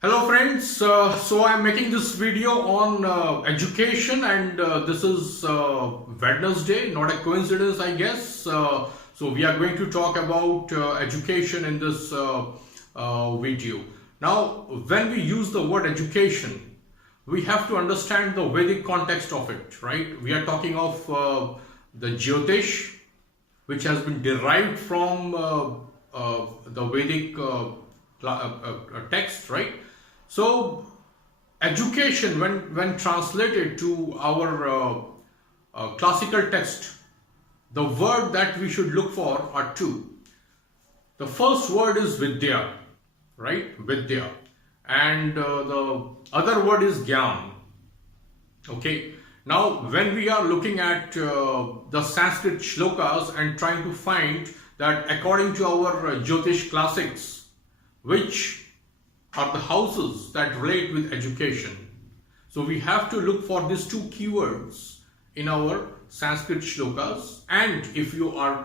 Hello friends, so I'm making this video on education and this is Wednesday, not a coincidence I guess. So we are going to talk about education in this video. Now when we use the word education, we have to understand the Vedic context of it, right? We are talking of the Jyotish, which has been derived from the Vedic text, right? So, education, when translated to our classical text, the word that we should look for are two. The first word is Vidya, right? Vidya. And the other word is Gyan. Okay. Now, when we are looking at the Sanskrit shlokas and trying to find that according to our Jyotish classics, which are the houses that relate with education. So we have to look for these two keywords in our Sanskrit shlokas. And if you are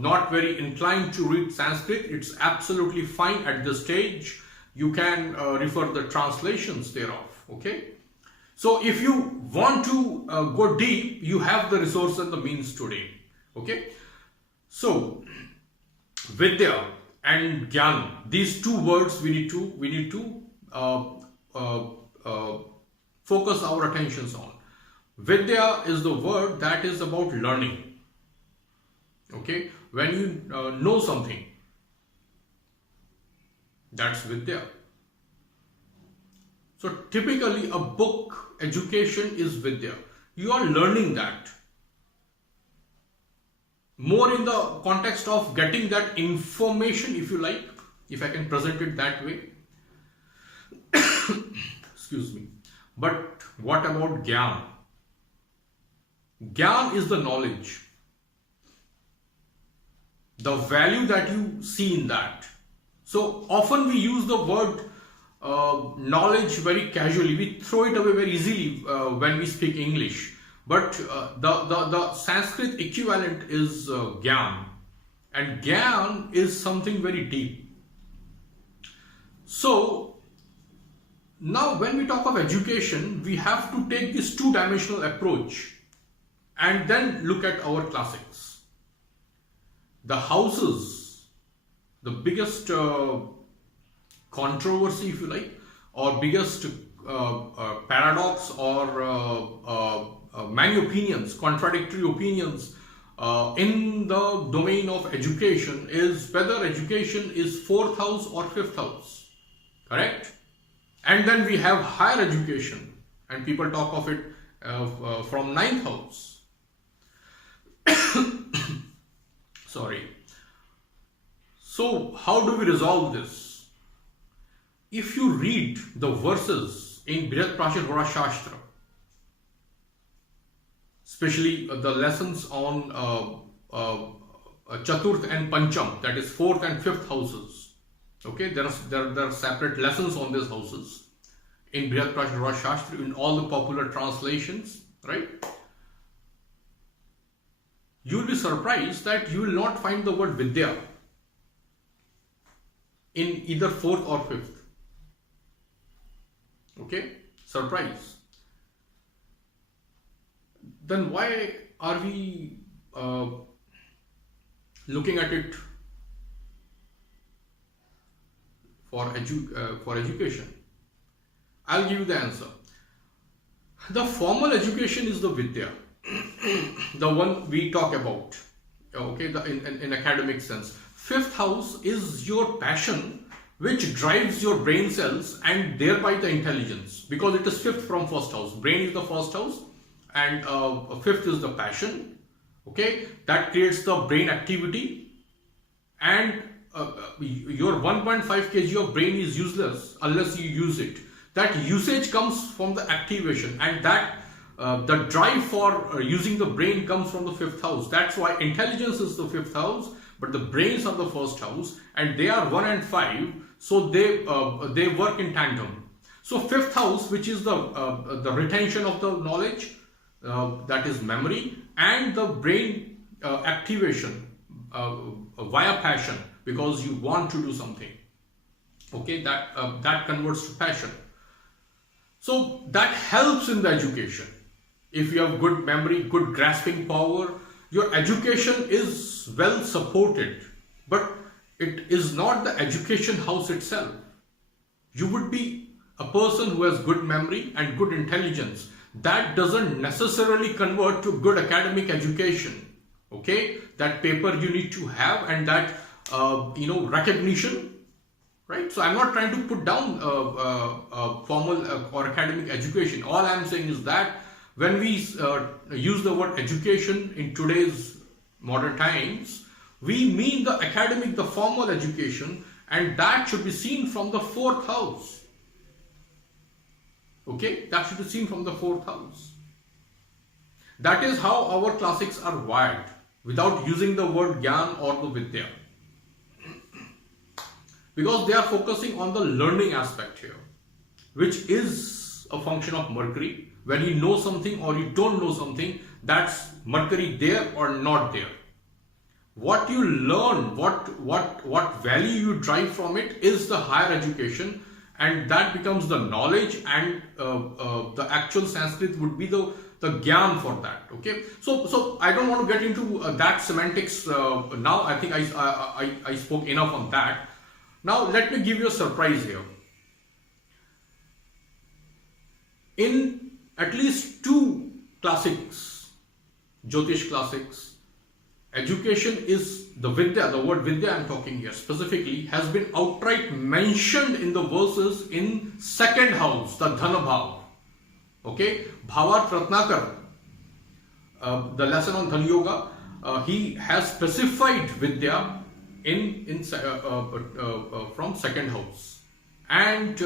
not very inclined to read Sanskrit, it's absolutely fine at this stage. You can refer the translations thereof. Okay. So if you want to go deep, you have the resource and the means today. Okay. So Vidya and Gyan, these two words we need to focus our attentions on. Vidya is the word that is about learning. Okay, when you know something, that's Vidya. So typically a book education is Vidya. You are learning that. More in the context of getting that information, if you like, if I can present it that way. Excuse me. But what about Gyan? Gyan is the knowledge. The value that you see in that. So often we use the word knowledge very casually. We throw it away very easily when we speak English. But the Sanskrit equivalent is Gyan. And Gyan is something very deep. So, now when we talk of education, we have to take this two-dimensional approach and then look at our classics. The houses, the biggest controversy, if you like, or biggest paradox or many opinions, contradictory opinions in the domain of education is whether education is fourth house or fifth house, correct? And then we have higher education and people talk of it from ninth house. Sorry. So how do we resolve this? If you read the verses in Brihat Prachir Hora Shastra, especially the lessons on Chaturth and Pancham, that is fourth and fifth houses. Okay, there are separate lessons on these houses in Brihat Prachir Hora Shastra in all the popular translations, right? You will be surprised that you will not find the word Vidya in either fourth or fifth. Okay, surprise. Then why are we looking at it for education? I'll give you the answer. The formal education is the Vidya, the one we talk about, okay, in academic sense. Fifth house is your passion which drives your brain cells and thereby the intelligence, because it is fifth from first house. Brain is the first house. And fifth is the passion, okay, that creates the brain activity, and your 1.5 kg of brain is useless unless you use it. That usage comes from the activation, and that the drive for using the brain comes from the fifth house. That's why intelligence is the fifth house, but the brains are the first house, and they are 1 and 5, so they work in tandem. So fifth house, which is the retention of the knowledge, that is memory, and the brain activation via passion, because you want to do something. Okay, that converts to passion. So that helps in the education. If you have good memory, good grasping power, your education is well supported. But it is not the education house itself. You would be a person who has good memory and good intelligence. That doesn't necessarily convert to good academic education. Okay, that paper you need to have, and that recognition. Right, so I'm not trying to put down formal or academic education. All I'm saying is that when we use the word education in today's modern times, we mean the academic, the formal education, and that should be seen from the fourth house. Okay, that should be seen from the fourth house. That is how our classics are wired, without using the word Gyan or the Vidya. Because they are focusing on the learning aspect here, which is a function of Mercury. When you know something or you don't know something, that's Mercury there or not there. What you learn, what value you drive from it is the higher education, and that becomes the knowledge, and the actual Sanskrit would be the Gyan for that. Okay, so I don't want to get into that semantics now. I think I spoke enough on that. Now let me give you a surprise here. In at least two classics, Jyotish classics, education is the Vidya, the word Vidya I'm talking here specifically, has been outright mentioned in the verses in second house, the Dhana Bhav. Okay, Bhavat Ratnakar, the lesson on Dhan Yoga, he has specified Vidya from second house, and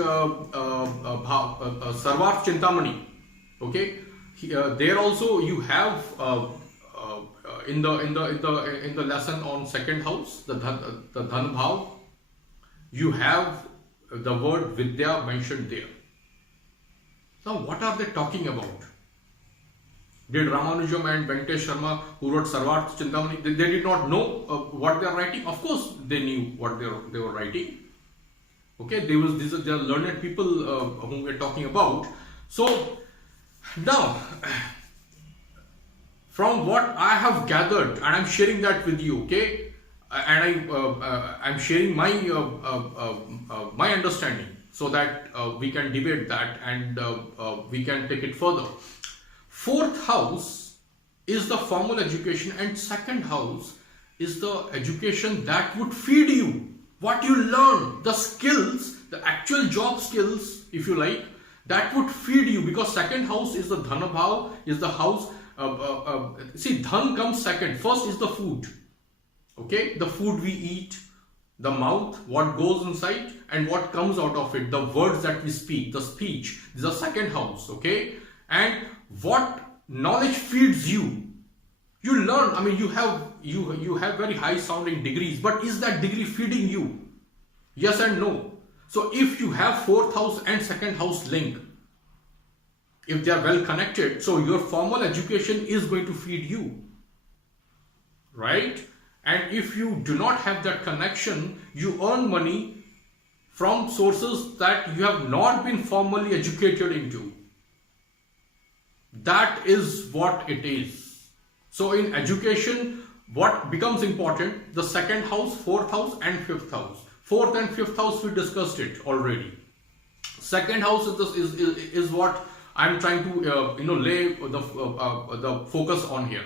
Sarvarth Chintamani. Okay, there also you have in the lesson on second house, the Dhan Bhav, you have the word Vidya mentioned there. Now, what are they talking about? Did Ramanujam and Venkatesh Sharma, who wrote Sarvarth Chintamani, they did not know what they are writing? Of course, they knew what they were writing. Okay, they are learned people whom we are talking about. So now, from what I have gathered, and I'm sharing that with you, okay, and I'm sharing my my understanding, so that we can debate that, and we can take it further. Fourth house is the formal education, and second house is the education that would feed you. What you learn, the skills, the actual job skills, if you like, that would feed you, because second house is the Dhana Bhav, is the house. See, Dhan comes second. First is the food. Okay, the food we eat, the mouth, what goes inside, and what comes out of it, the words that we speak, the speech. This is the second house. Okay, and what knowledge feeds you. You learn. I mean, you have very high sounding degrees, but is that degree feeding you? Yes and no. So if you have fourth house and second house link, if they are well connected, so your formal education is going to feed you, right? And if you do not have that connection, you earn money from sources that you have not been formally educated into. That is what it is. So in education, what becomes important? The second house, fourth house, and fifth house. Fourth and fifth house, we discussed it already. Second house is what I'm trying to lay the focus on here.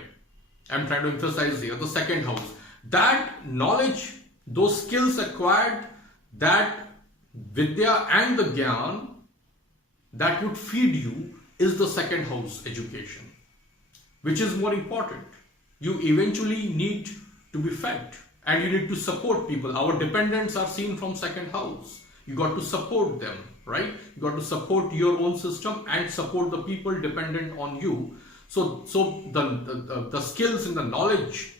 I'm trying to emphasize here the second house. That knowledge, those skills acquired, that Vidya and the Gyan that would feed you is the second house education. Which is more important? You eventually need to be fed, and you need to support people. Our dependents are seen from second house. You got to support them, right? You got to support your own system and support the people dependent on you. So the skills and the knowledge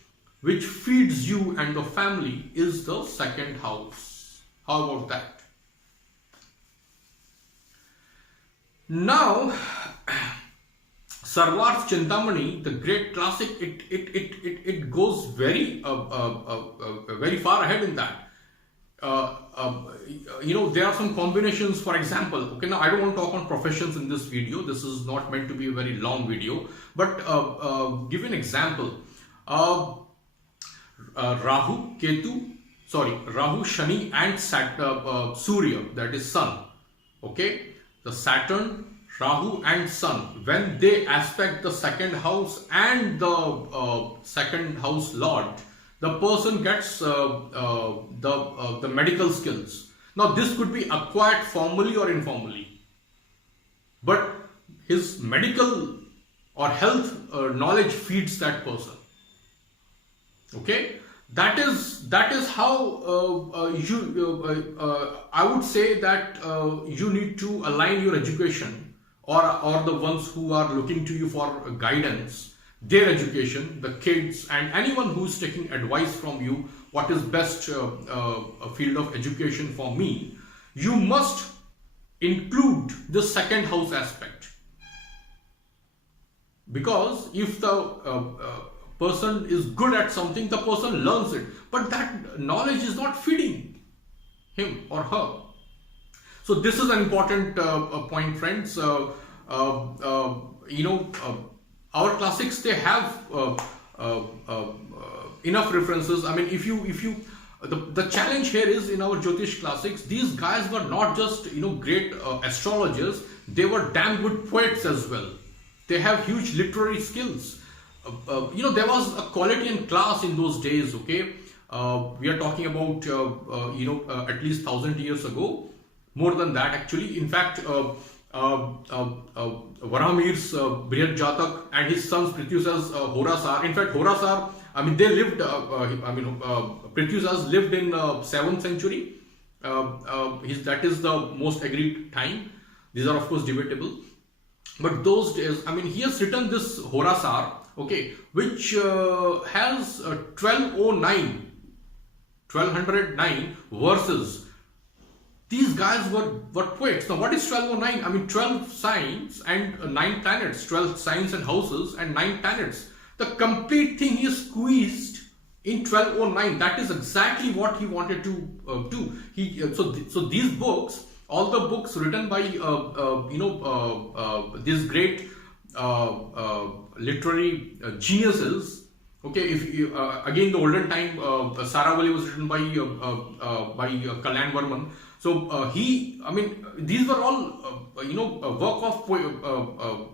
which feeds you and the family is the second house. How about that? Now, Sarvarth Chintamani, the great classic, it goes very very far ahead in that. there are some combinations. For example, okay, now I don't want to talk on professions in this video. This is not meant to be a very long video, but give an example. Rahu, Shani and Surya, that is Sun. Okay, the Saturn, Rahu and Sun, when they aspect the second house and the second house lord, the person gets the medical skills. Now this could be acquired formally or informally, but his medical or health knowledge feeds that person. Okay, that is how I would say that you need to align your education, or the ones who are looking to you for guidance, their education, the kids and anyone who is taking advice from you, what is best field of education for me. You must include the second house aspect, because if the person is good at something, the person learns it, but that knowledge is not feeding him or her. So this is an important point, friends. Our classics, they have enough references. I mean, the challenge here is, in our Jyotish classics, these guys were not just great astrologers, they were damn good poets as well. They have huge literary skills. There was a quality and class in those days. Okay, we are talking about at least 1,000 years ago, more than that actually. In fact, Varahamir's Brihad Jatak and his sons Prithyus's Horasar. In fact, Horasar, they lived. Prithyus lived in 7th century. That is the most agreed time. These are of course debatable, but those days, he has written this Horasar, okay, which has 1209 verses. These guys were poets. Now what is 1209? 12 signs and 9 planets, 12 signs and houses and 9 planets. The complete thing he squeezed in 1209. That is exactly what he wanted to do. So these books, all the books written by these great literary geniuses. Okay, if you, again the olden time, Saravali was written by Kalyan Varman. So these were all a work of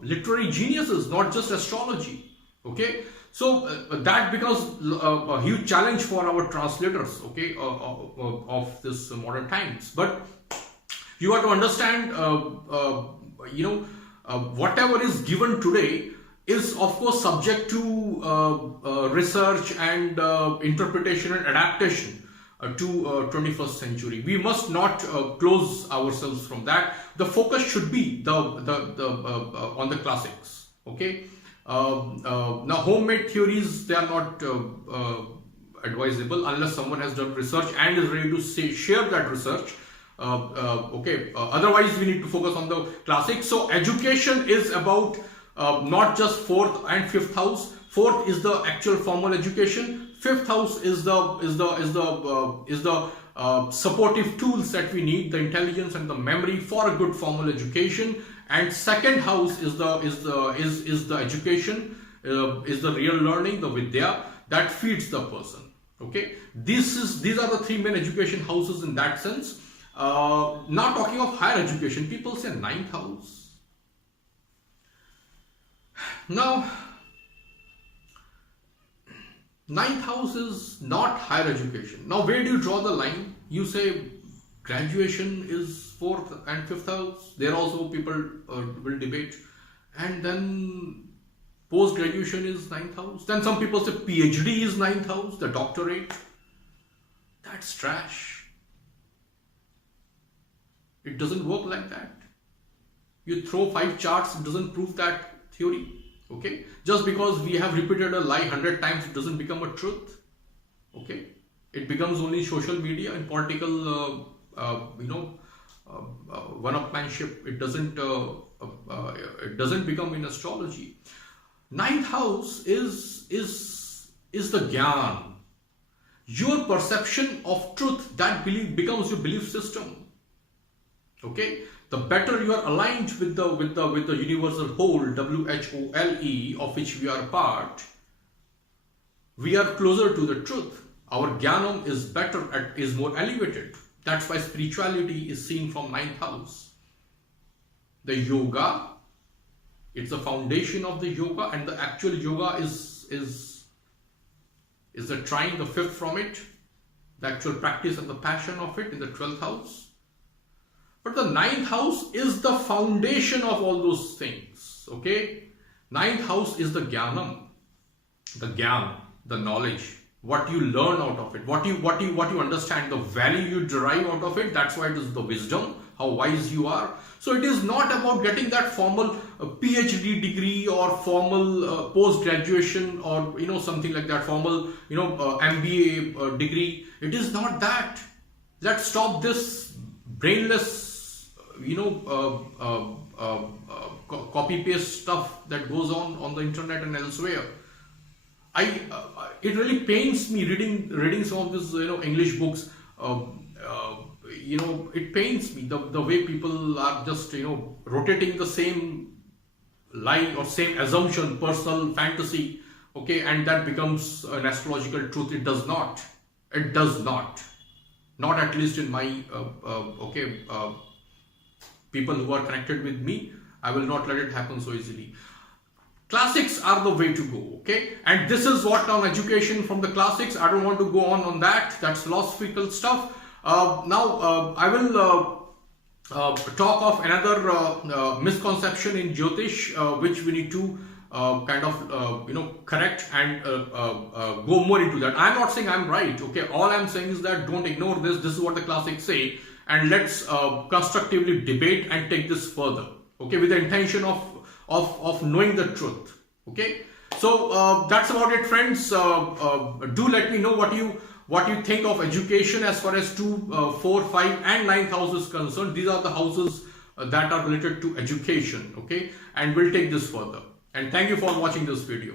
literary geniuses, not just astrology. Okay, so that becomes a huge challenge for our translators. Okay, of this modern times. But you have to understand, whatever is given today is of course subject to research and interpretation and adaptation to 21st century. We must not close ourselves from that. The focus should be on the classics. Okay. Now homemade theories, they are not advisable unless someone has done research and is ready to share that research. Otherwise we need to focus on the classics. So education is about not just 4th and 5th house. 4th is the actual formal education. 5th house is the supportive tools that we need, the intelligence and the memory for a good formal education. And 2nd house is the education, is the real learning, the vidya that feeds the person. Okay, these are the 3 main education houses in that sense. Now talking of higher education, people say 9th house. Now 9th house is not higher education. Now where do you draw the line? You say graduation is 4th and 5th house. There also people will debate. And then post graduation is 9th house. Then some people say PhD is 9th house, the doctorate. That's trash. It doesn't work like that. You throw 5 charts, it doesn't prove that theory. Okay, just because we have repeated a lie 100 times, it doesn't become a truth. Okay, it becomes only social media and political one-upmanship. It doesn't become in astrology. 9th house is the gyan. your perception of truth, that belief becomes your belief system. Okay, the better you are aligned with the universal whole, WHOLE, of which we are a part, we are closer to the truth. Our jnanam is better, is more elevated. That's why spirituality is seen from 9th house. The yoga, it's the foundation of the yoga, and the actual yoga is the trying, the 5th from it, the actual practice and the passion of it in the 12th house. But the 9th house is the foundation of all those things. Okay, 9th house is the jnanam, the gyan, the knowledge, what you learn out of it, what you understand, the value you derive out of it. That's why it is the wisdom, how wise you are. So it is not about getting that formal PhD degree or formal post-graduation, or something like that, formal MBA degree. It is not that. Let's stop this brainless copy paste stuff that goes on the internet and elsewhere. It really pains me reading some of these English books. It pains me the way people are just rotating the same lie or same assumption, personal fantasy, okay, and that becomes an astrological truth. It does not. It does not. Not at least in my people who are connected with me. I will not let it happen so easily. Classics are the way to go, okay? And this is what on education from the classics. I don't want to go on that. That's philosophical stuff. Now I will talk of another misconception in Jyotish, which we need to correct and go more into that. I'm not saying I'm right, okay? All I'm saying is that don't ignore this. This is what the classics say, and let's constructively debate and take this further, okay? With the intention of knowing the truth, okay? So that's about it, friends. Do let me know what you think of education as far as 2, 4, 5 and 9th house is concerned. These are the houses that are related to education, okay? And we'll take this further. And thank you for watching this video.